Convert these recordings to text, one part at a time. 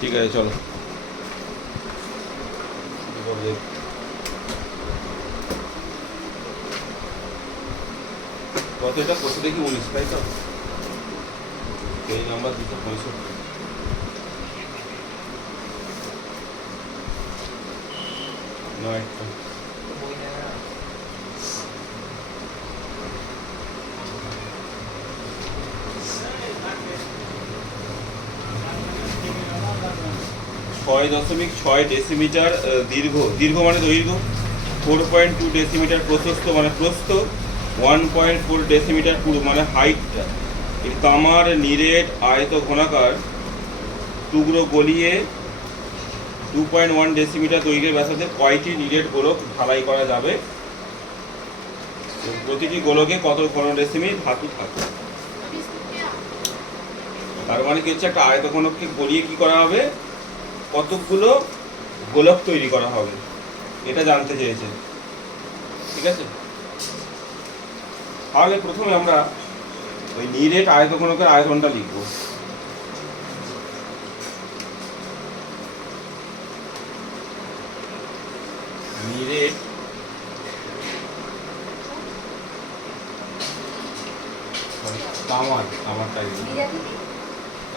ঠিক আছে চলো কত এটা কত দেখি 19 তাই তো এই নাম্বার 265 নয়টা ছয় 6 ডেসিমিটার দীর্ঘ মানে দৈর্ঘ্য 4.2 ডেসিমিটার প্রশস্ত মানে প্রস্থ 1.4 ডেসিমিটার পুরু মানে হাইটটা এই তামার নিরেট আয়ত ঘনাকার টুকরো গলিয়ে 2.1 ডেসিমিটার দৈর্ঘ্যের ব্যাসার্ধে কয়টি নিরেট গোলক ঢালাই করা যাবে? প্রতিটি গোলকে কত ঘন ডেসিমি ধাতু থাকে? তার মানে কি হচ্ছে একটা আয়তঘনককে গলিয়ে কি করা হবে, কতগুলো গোলক তৈরি করা হবে এটা জানতে চেয়েছে। ঠিক আছে, তাহলে প্রথমে আমরা ওই নিরেট আয়তঘনকের আয়তনটা লিখব। নিরেট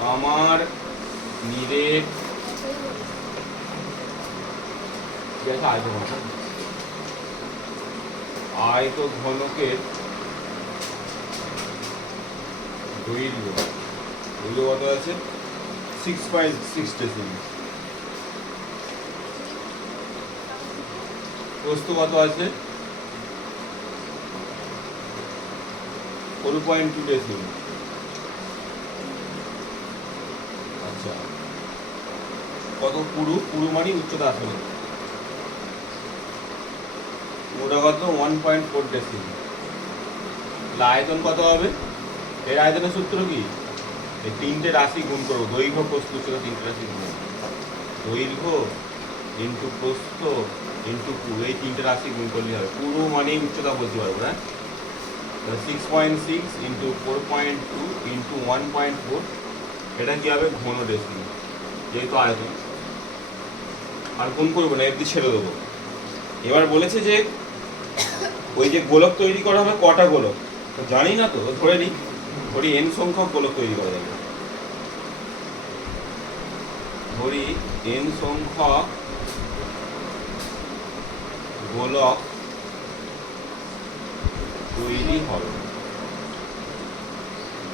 তামার নিরেট আয়তঘনকের দৈর্ঘ্য কত আছে 6.6 ডেসিমিটার। প্রস্থ কত আছে 4.2 ডেসিমিটার। আচ্ছা, কত পুরু মানে উচ্চতা আসলে ওটা কত 1.4 ডেসিমিটার। আয়তন কত হবে? এর আয়তনের সূত্র কি? এই তিনটে রাশি গুণ করবো, দৈর্ঘ্য প্রস্থ উচ্চতা তিনটে রাশি গুণ, দৈর্ঘ্য ইন্টু প্রস্থ ইন্টু পুরু, এই তিনটে রাশি গুণ করলে হবে। পুরু মানে উচ্চতা বলতে পারবো না। 6.6 ইন্টু 4.2 ইন্টু 1.4 এটা কি হবে ঘন ডেসিমিটার, যেহেতু আয়তন। আর গুণ করবো না, এমনি ছেড়ে দেবো। এবার বলেছে যে ওই যে গোলক তৈরি করা হবে কটা গোলক তো জানি না, তো ধরে নিই ধরি n সংখ্যক গোলক তৈরি করা যাবে। ধরি n সংখ্যক গোলক তৈরি হবে।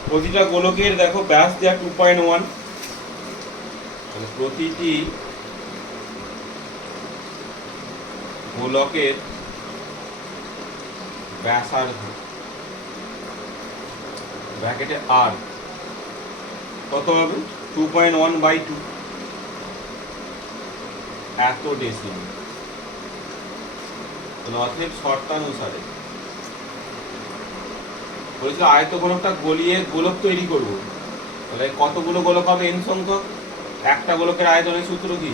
প্রতিটা গোলকের দেখো ব্যাস দেওয়া 2.1, তাহলে প্রতিটি গোলকের ব্যাসার্ধ ব্র্যাকেটে আর কত হবে 2.1/2 এত ডেসিমিটার। অতএব শর্তানুসারে বলেছিল আয়তঘনকটা গলিয়ে গোলক তৈরি করব, তাহলে কতগুলো গোলক হবে n সংখ্যক? একটা গোলকের আয়তনের সূত্র কি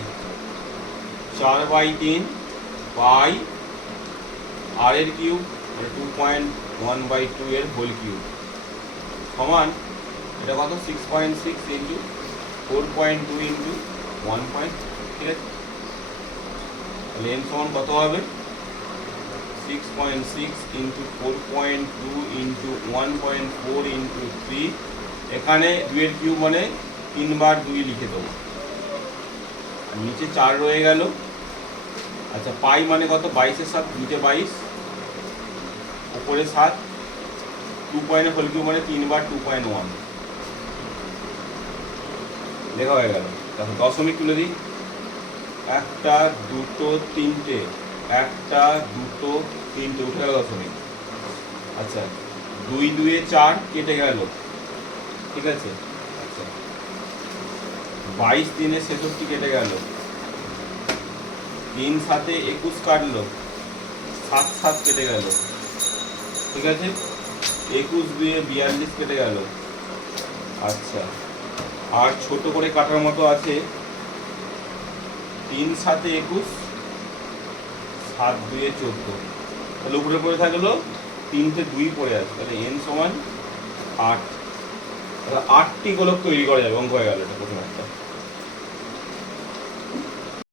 4/3 পাই আর এর কিউব 2.1/2 এর হোল কিউব সমান এটা কত 6.6 ইন্টু 4.2 ইন্টু 1. ঠিক আছে, তাহলে n সমান কত হবে 6.6 ইন্টু 4.2 ইন্টু 1.4 ইন্টু 3। এখানে 2 এর কিউব মানে 3 বার 2 লিখে দেবো, আর নিচে 4 রয়ে গেল। আচ্ছা, পাই মানে কত 22 এর 7, নিচে 22 উপরে 7, 2 হোল কিউব মানে 3 বার 2.1 লেখা হয়ে গেল। তারপর দশমিক তুলে দিই, একটা দুটো তিনটে, একটা দুটো তিনটে উঠে গেল দশমিক। আচ্ছা, 2 2 4 কেটে গেল। ঠিক আছে, আচ্ছা 22 3 66 কেটে গেল, 3 7 21 কাটলো, 7 7 কেটে গেল। ঠিক আছে, 21 2 42 কেটে গেল। আচ্ছা, আর ছোট করে কাটার মতো আছে 3 7 21 7 2 14, তাহলে উপরে পড়ে থাকলো 3টে 2 পড়ে আছে, তাহলে n সমান 8। তাহলে 8টি গোলক তৈরি করা যাবে, অঙ্ক হয়ে গেল এটা প্রথম।